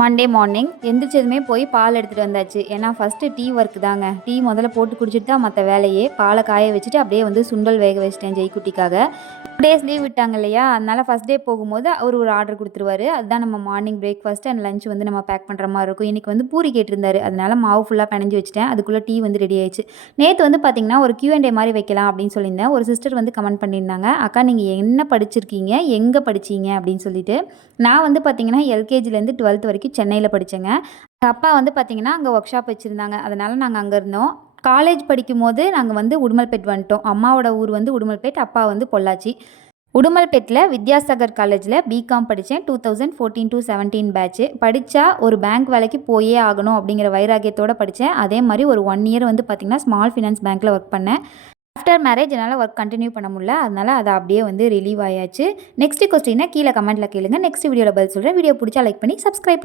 Monday morning எந்திரிச்சதுமே போய் பால் எடுத்துகிட்டு வந்தாச்சு. ஏன்னா ஃபஸ்ட்டு டீ ஒர்க் தாங்க. டீ முதல்ல போட்டு குடிச்சிட்டு தான் மற்ற வேலையே. பாலை காய வச்சுட்டு அப்படியே வந்து சுண்டல் வேக வச்சிட்டேன் ஜெய்குட்டிக்காக. 2 டேஸ் லீவ் விட்டாங்க இல்லையா, அதனால் ஃபஸ்ட் டே போகும்போது அவர் ஒரு ஆர்டர் கொடுத்துருவாரு. அதுதான் நம்ம மார்னிங் பிரேக்ஃபாஸ்ட் அண்ட் லஞ்ச் வந்து நம்ம பேக் பண்ணுற மாதிரி இருக்கும். இன்றைக்கி வந்து பூரி கேட்டிருந்தாரு, அதனால் மாவு ஃபுல்லாக பிணைஞ்சு வச்சுட்டேன். அதுக்குள்ளே டீ வந்து ரெடி ஆயிடுச்சு. நேற்று வந்து பார்த்திங்கன்னா ஒரு Q&A மாதிரி வைக்கலாம் அப்படின்னு சொல்லியிருந்தேன். ஒரு சிஸ்டர் வந்து கமெண்ட் பண்ணியிருந்தாங்க, அக்கா நீங்கள் என்ன படிச்சிருக்கீங்க, எங்கே படிச்சீங்க அப்படின்னு சொல்லிட்டு. நான் வந்து பார்த்திங்கன்னா எல்கேஜிலேருந்து 12th வரைக்கும் சென்னையில் படித்தேங்க. எங்கள் அப்பா வந்து பார்த்திங்கன்னா அங்கே ஒர்க் ஷாப் வச்சுருந்தாங்க, அதனால் நாங்கள் அங்கே இருந்தோம். காலேஜ் படிக்கும்போது நாங்கள் வந்து உடுமல்பேட் வந்துட்டோம். அம்மாவோட ஊர் வந்து உடுமல்பேட், அப்பா வந்து பொள்ளாச்சி. உடுமல்பேட்டில் வித்யாசாகர் காலேஜில் பிகாம் படித்தேன். 2014 to 17 பேட்ச் படித்தா ஒரு பேங்க் வேலைக்கு போயே ஆகணும் அப்படிங்கிற வைராகியத்தோடு படித்தேன். அதே மாதிரி ஒரு 1 இயர் வந்து பார்த்திங்கன்னா ஸ்மால் ஃபினான்ஸ் பேங்க்கில் ஒர்க் பண்ணேன். ஆஃப்டர் மேரேஜ் என்னால் ஒர்க் கண்டினியூ பண்ண முடியல, அதனால் அதை அப்படியே வந்து ரிலீவ் ஆயாச்சு. நெக்ஸ்ட் கொஸ்டினை கீழே கமெண்ட்டில் கேளுங்க. நெக்ஸ்ட் வீடியோவில் பதில் சொல்கிறேன். வீடியோ பிடிச்சா லைக் பண்ணி சப்ஸ்கிரைப்